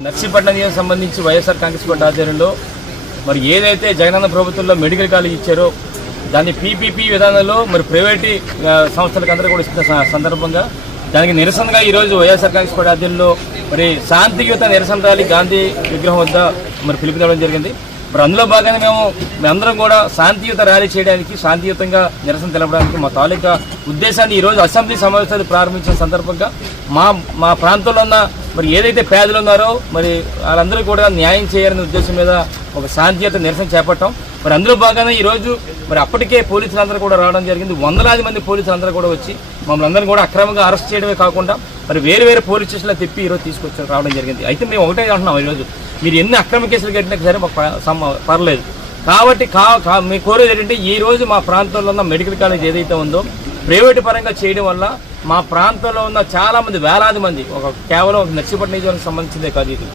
నర్సీపట్నం నియోజకవర్గం సంబంధించి వైఎస్ఆర్ కాంగ్రెస్ పార్టీ ఆధ్వర్యంలో మరి ఏదైతే జగనన్న ప్రభుత్వంలో మెడికల్ కాలేజ్ ఇచ్చారో దాన్ని పీపీపీ విధానంలో మరి ప్రైవేట్ సంస్థలకు అందరూ కూడా ఇస్తున్న స- సందర్భంగా దానికి నిరసనగా ఈరోజు వైఎస్ఆర్ కాంగ్రెస్ పార్టీ ఆధ్వర్యంలో మరి శాంతియుత నిరసన ర్యాలీ గాంధీ విగ్రహం వద్ద మరి పిలుపునివ్వడం జరిగింది. మరి అందులో భాగంగా మేము మేమందరం కూడా శాంతియుత ర్యాలీ చేయడానికి శాంతియుతంగా నిరసన తెలపడానికి మా తాలూకా ఉద్దేశాన్ని ఈరోజు అసెంబ్లీ సమావేశాలు ప్రారంభించిన సందర్భంగా మా మా ప్రాంతంలో ఉన్న మరి ఏదైతే పేదలు ఉన్నారో మరి వాళ్ళందరూ కూడా న్యాయం చేయాలనే ఉద్దేశం మీద ఒక శాంతియుత నిరసన చేపట్టాం. మరి అందులో భాగంగా ఈరోజు మరి అప్పటికే పోలీసులు అందరూ కూడా రావడం జరిగింది. వందలాది మంది పోలీసులు అందరూ కూడా వచ్చి మమ్మల్ని అందరం కూడా అక్రమంగా అరెస్ట్ చేయడమే కాకుండా మరి వేరు వేరే పోలీస్ స్టేషన్లో తిప్పి ఈరోజు తీసుకొచ్చి రావడం జరిగింది. అయితే మేము ఒకటే అంటున్నాం ఈరోజు మీరు ఎన్ని అక్రమ కేసులు కట్టినా సరే మాకు పర్లేదు. కాబట్టి కా కా- మీ కోరేది ఏంటంటే ఈ రోజు మా ప్రాంతంలో ఉన్న మెడికల్ కాలేజ్ ఏదైతే ఉందో ప్రైవేట్ పరంగా చేయడం వల్ల మా ప్రాంతంలో ఉన్న చాలామంది వేలాది మంది ఒక కేవలం నర్సీపట్నం నియోజకవర్గానికి సంబంధించిందే కాదు ఇది.